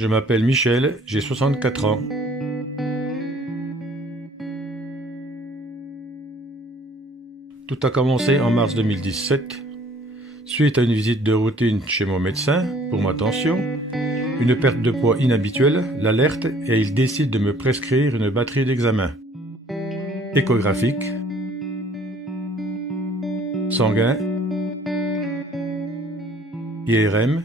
je m'appelle Michel, j'ai 64 ans. Tout a commencé en mars 2017, suite à une visite de routine chez mon médecin pour ma tension, une perte de poids inhabituelle l'alerte et il décide de me prescrire une batterie d'examens. Échographique, sanguin, IRM,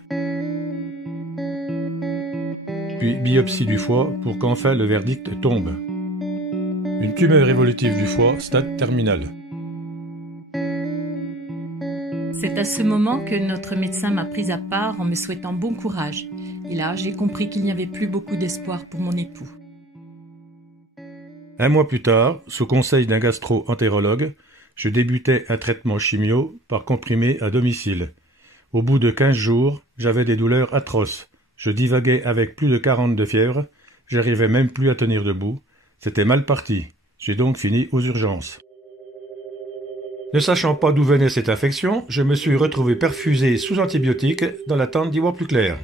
puis biopsie du foie pour qu'enfin le verdict tombe. Une tumeur évolutive du foie, stade terminal. C'est à ce moment que notre médecin m'a prise à part en me souhaitant bon courage. Et là, j'ai compris qu'il n'y avait plus beaucoup d'espoir pour mon époux. Un mois plus tard, sous conseil d'un gastro-entérologue, je débutais un traitement chimio par comprimé à domicile. Au bout de 15 jours, j'avais des douleurs atroces. Je divaguais avec plus de 40 de fièvre. J'arrivais même plus à tenir debout. C'était mal parti. J'ai donc fini aux urgences. Ne sachant pas d'où venait cette infection, je me suis retrouvé perfusé sous antibiotiques dans l'attente d'y voir plus clair.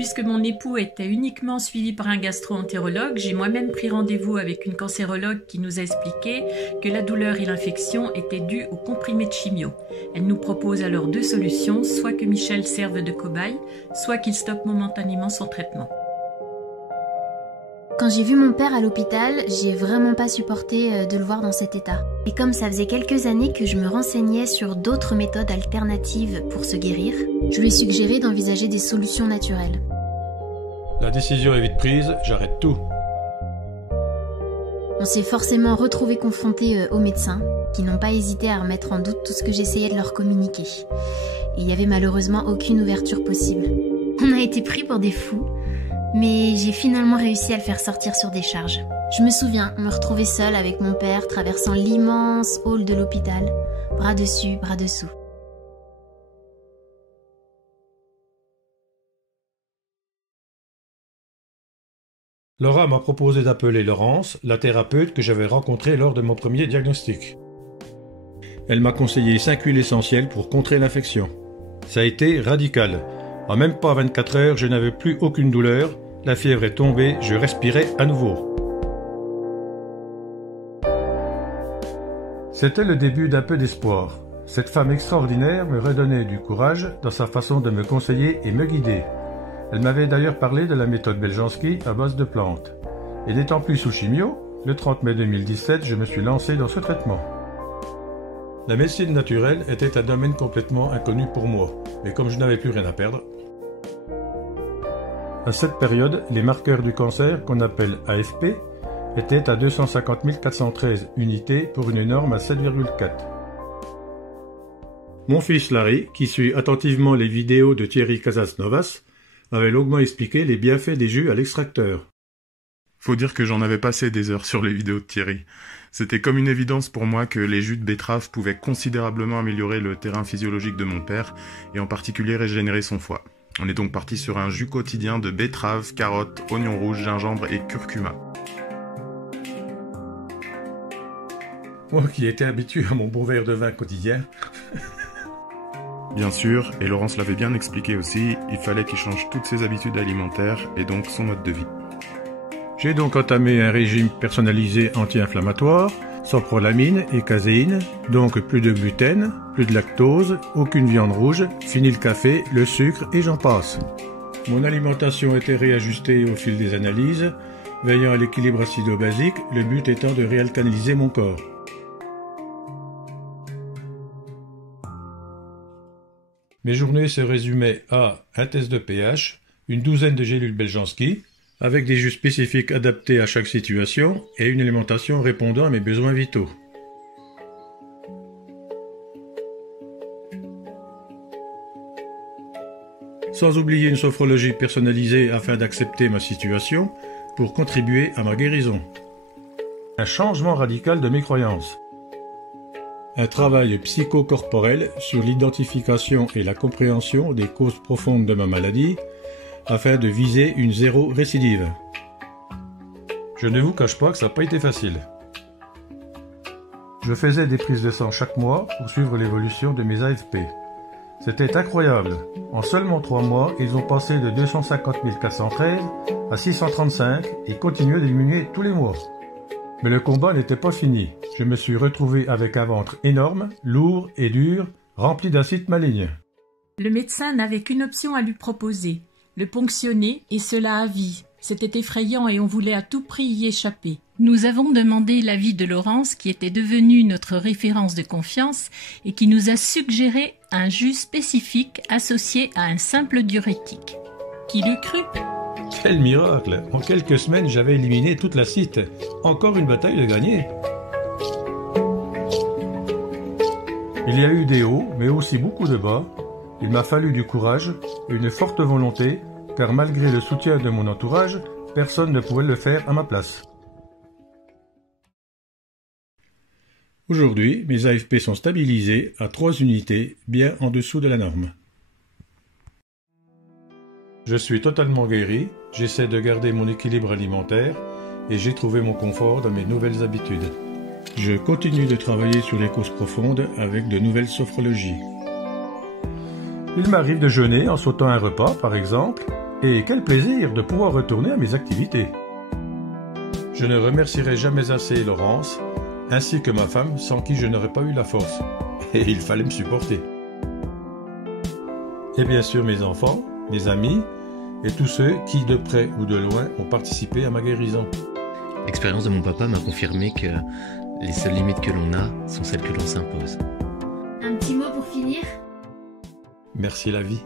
Puisque mon époux était uniquement suivi par un gastro-entérologue, j'ai moi-même pris rendez-vous avec une cancérologue qui nous a expliqué que la douleur et l'infection étaient dues au comprimé de chimio. Elle nous propose alors deux solutions, soit que Michel serve de cobaye, soit qu'il stoppe momentanément son traitement. Quand j'ai vu mon père à l'hôpital, j'ai vraiment pas supporté de le voir dans cet état. Et comme ça faisait quelques années que je me renseignais sur d'autres méthodes alternatives pour se guérir, je lui ai suggéré d'envisager des solutions naturelles. La décision est vite prise, j'arrête tout. On s'est forcément retrouvés confrontés aux médecins, qui n'ont pas hésité à remettre en doute tout ce que j'essayais de leur communiquer. Et il y avait malheureusement aucune ouverture possible. On a été pris pour des fous. Mais j'ai finalement réussi à le faire sortir sur des charges. Je me souviens me retrouver seule avec mon père traversant l'immense hall de l'hôpital, bras dessus, bras dessous. Laura m'a proposé d'appeler Laurence, la thérapeute que j'avais rencontrée lors de mon premier diagnostic. Elle m'a conseillé 5 huiles essentielles pour contrer l'infection. Ça a été radical. En même pas 24 heures, je n'avais plus aucune douleur, la fièvre est tombée, je respirais à nouveau. C'était le début d'un peu d'espoir. Cette femme extraordinaire me redonnait du courage dans sa façon de me conseiller et me guider. Elle m'avait d'ailleurs parlé de la méthode Beljanski à base de plantes. Et n'étant plus sous chimio, le 30 mai 2017, je me suis lancé dans ce traitement. La médecine naturelle était un domaine complètement inconnu pour moi, mais comme je n'avais plus rien à perdre, à cette période, les marqueurs du cancer, qu'on appelle AFP, étaient à 250 413 unités pour une norme à 7,4. Mon fils Larry, qui suit attentivement les vidéos de Thierry Casasnovas, avait longuement expliqué les bienfaits des jus à l'extracteur. Faut dire que j'en avais passé des heures sur les vidéos de Thierry. C'était comme une évidence pour moi que les jus de betterave pouvaient considérablement améliorer le terrain physiologique de mon père, et en particulier régénérer son foie. On est donc parti sur un jus quotidien de betterave, carottes, oignons rouges, gingembre et curcuma. Moi qui étais habitué à mon bon verre de vin quotidien. Bien sûr, et Laurence l'avait bien expliqué aussi, il fallait qu'il change toutes ses habitudes alimentaires et donc son mode de vie. J'ai donc entamé un régime personnalisé anti-inflammatoire, sans prolamine et caséine, donc plus de gluten, plus de lactose, aucune viande rouge, fini le café, le sucre et j'en passe. Mon alimentation était réajustée au fil des analyses, veillant à l'équilibre acido-basique, le but étant de réalcaliniser mon corps. Mes journées se résumaient à un test de pH, une douzaine de gélules Beljanski, avec des jus spécifiques adaptés à chaque situation et une alimentation répondant à mes besoins vitaux. Sans oublier une sophrologie personnalisée afin d'accepter ma situation pour contribuer à ma guérison. Un changement radical de mes croyances. Un travail psychocorporel sur l'identification et la compréhension des causes profondes de ma maladie afin de viser une zéro récidive. Je ne vous cache pas que ça n'a pas été facile. Je faisais des prises de sang chaque mois pour suivre l'évolution de mes AFP. C'était incroyable. En seulement 3 mois, ils ont passé de 250 413 à 635 et continuent de diminuer tous les mois. Mais le combat n'était pas fini. Je me suis retrouvé avec un ventre énorme, lourd et dur, rempli d'acides malignes. Le médecin n'avait qu'une option à lui proposer, le ponctionner, et cela à vie. C'était effrayant et on voulait à tout prix y échapper. Nous avons demandé l'avis de Laurence, qui était devenue notre référence de confiance et qui nous a suggéré un jus spécifique associé à un simple diurétique. Qui l'eût cru ? Quel miracle! En quelques semaines, j'avais éliminé toute l'acide. Encore une bataille de gagner. Il y a eu des hauts, mais aussi beaucoup de bas. Il m'a fallu du courage, une forte volonté, car malgré le soutien de mon entourage, personne ne pouvait le faire à ma place. Aujourd'hui, mes AFP sont stabilisés à 3 unités, bien en dessous de la norme. Je suis totalement guéri, j'essaie de garder mon équilibre alimentaire et j'ai trouvé mon confort dans mes nouvelles habitudes. Je continue de travailler sur les causes profondes avec de nouvelles sophrologies. Il m'arrive de jeûner en sautant un repas, par exemple, et quel plaisir de pouvoir retourner à mes activités. Je ne remercierai jamais assez Laurence, ainsi que ma femme, sans qui je n'aurais pas eu la force. Et il fallait me supporter. Et bien sûr mes enfants, mes amis, et tous ceux qui, de près ou de loin, ont participé à ma guérison. L'expérience de mon papa m'a confirmé que les seules limites que l'on a sont celles que l'on s'impose. Un petit mot pour finir ? Merci la vie.